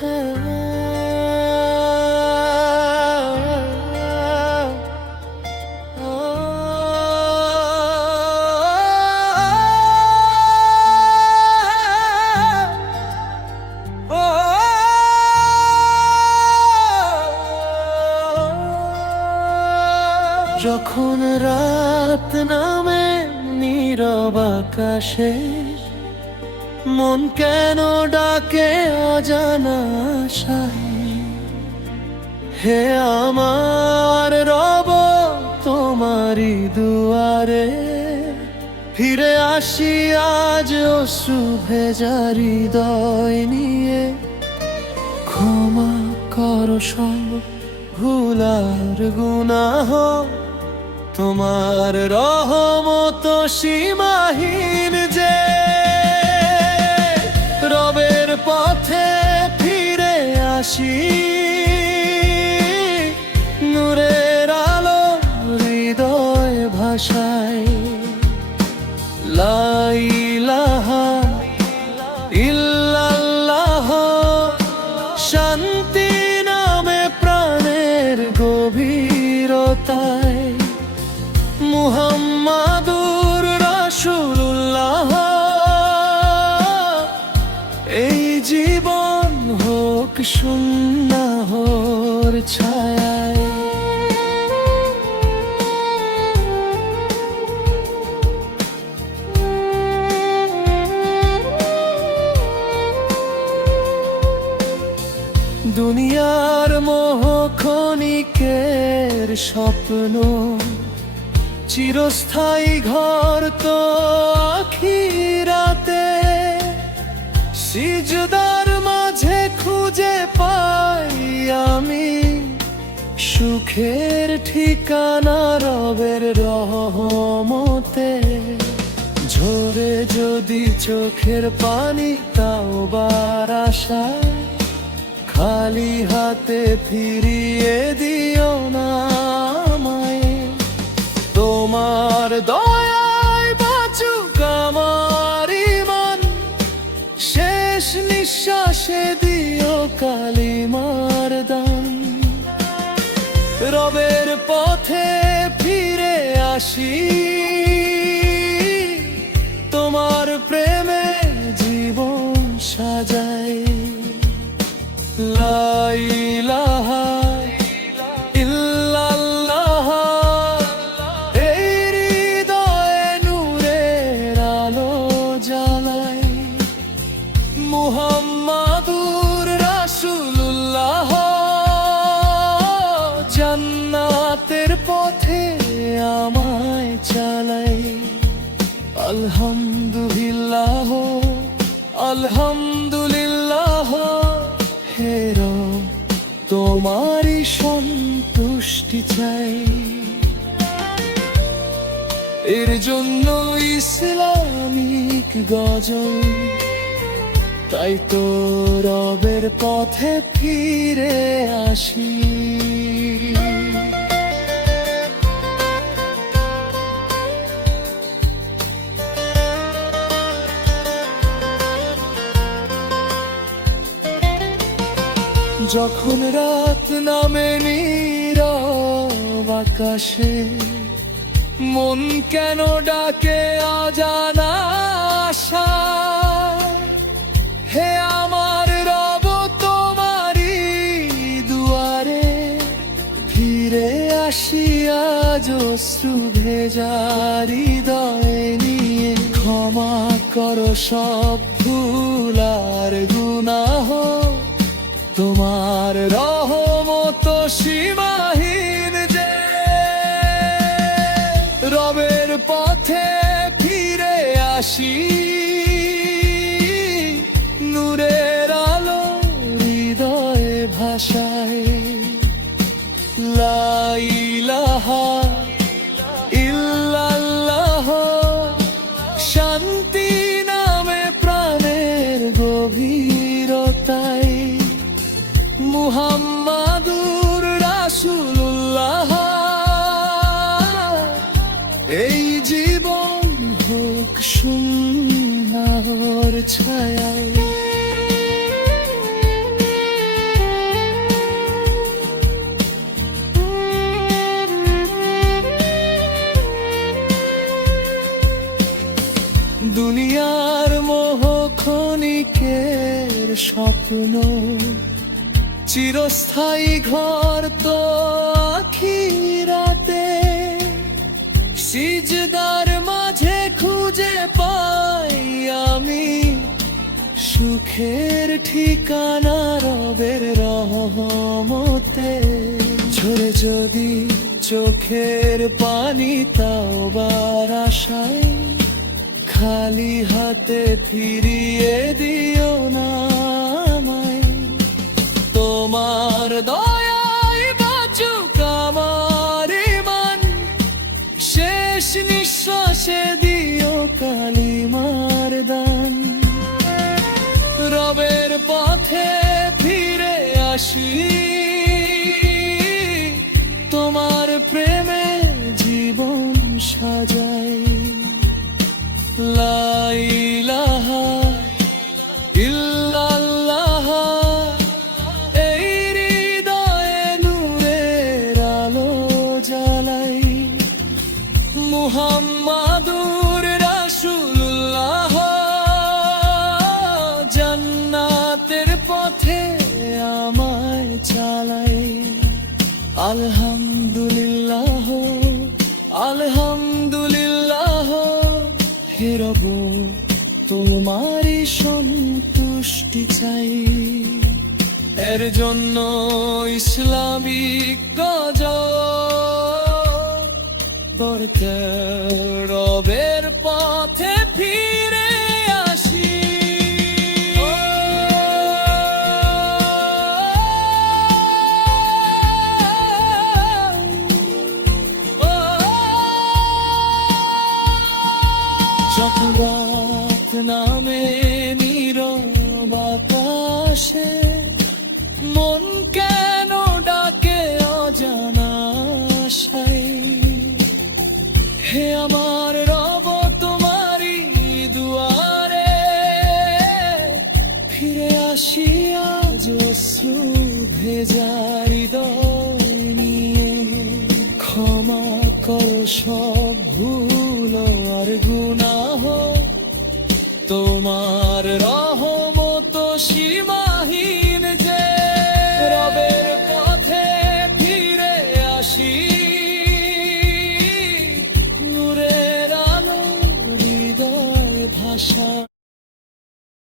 যখন রাত নামে নীরব আকাশে, মন কেন ডাকে অজানা আশায়। হে আমার রব তোমারি দুয়ারে, ফিরে আসি আজ অশ্রু ভেজা হৃদয় নিয়ে। ক্ষমা করো সব ভুলার গুনাহ, তোমার রহমত সীমাহীন যে। রবের পথে ফিরে আসি, নূরের আলো হৃদয় ভাষায়। লা ইলাহা ইল্লাল্লাহ, শান্তি নামে প্রাণের গভীরতায়। মুহাম্মাদুর রাসূলুল্লাহ, এই জীবন হোক সুন্নাহর ছায়ায়। দুনিয়ার মোহ ক্ষণিকের স্বপ্ন, চিরস্থায়ী ঘর তো আখিরাতে। সিজদার মাঝে খুঁজে পাই আমি সুখের ঠিকানা রবের রহমতে। ঝরে যদি চোখের পানি তাওবার আশায়, খালি হাতে ফিরিয়ে দিও না আমায়। তোমার দয়ায় বাঁচুক আমার ঈমান, শেষ নিঃশ্বাসে দিও কালিমার দান। রবের পথে ফিরে আসি, তোমার প্রেমে জীবন সাজাই। লা ইলাহা ইল্লাল্লাহ, এই হৃদয়ে নূরের আলো জ্বালাই। মুহাম্মাদুর রাসূলুল্লাহ, জান্নাতের পথে আমায় চালাই। আলহামদুলিল্লাহ আলহামদুলিল্লাহ, হে রব তোমারই সন্তুষ্টি চাই। এর জন্য ইসলামিক গজল, তাই তো রবের পথে ফিরে আসি। যখন রাত নামে নীরব আকাশে, মন কেন ডাকে অজানা আশায়। হে আমার রব তোমারি দুয়ারে, ফিরে আসি আজ অশ্রু ভেজা হৃদয় নিয়ে। ক্ষমা করো সব ভুলার গুনাহ, তোমার রহমত সীমাহীন যে। রবের পথে ফিরে আসি, নূরের আলো হৃদয়ে ভাষায়। লা ইলাহা ইল্লাল্লাহ, শান্তি নামে প্রাণের গভীরতায়। মুহাম্মাদুর রাসূলুল্লাহ, এই জীবন হোক সুন্নাহর ছায়ায়। দুনিয়ার মোহ ক্ষণিকের স্বপ্ন, চিরস্থায়ী ঘর তো আখিরাতে। সিজদার মাঝে খুঁজে পাই আমি সুখের ঠিকানা রবের রহমতে। ঝরে যদি চোখের পানি তাওবার আশায়, খালি হাতে ফিরিয়ে দিও না আমায়। তোমার দয়ায় বাঁচুক আমার ঈমান, শেষ নিঃশ্বাসে দিও কালিমার দান। রবের পথে ফিরে আসি, তোমার প্রেমে জীবন সাজাই। লা ইলাহা ইল্লাল্লাহ, এই হৃদয়ে নূরের আলো জ্বালাই। মুহাম্মাদুর রাসূলুল্লাহ, জান্নাতের পথে আমায় চালাই। আলহামদুলিল্লাহ আলহামদুলিল্লাহ, হে রব তোমারই সন্তুষ্টি চাই। এর জন্য ইসলামিক কাজ করতে রবের পথে ফিরে আসি। চক্রাত নামে নীরব আকাশে, মন কেন ডাকে অজানা আশায়। হে আমার রব তোমারই দুয়ারে, ফিরে আসি আজ অশ্রু ভেজা হৃদয় নিয়ে। ক্ষমা করো সব ভুল আর গুনাহ, তোমার রহমত সীমা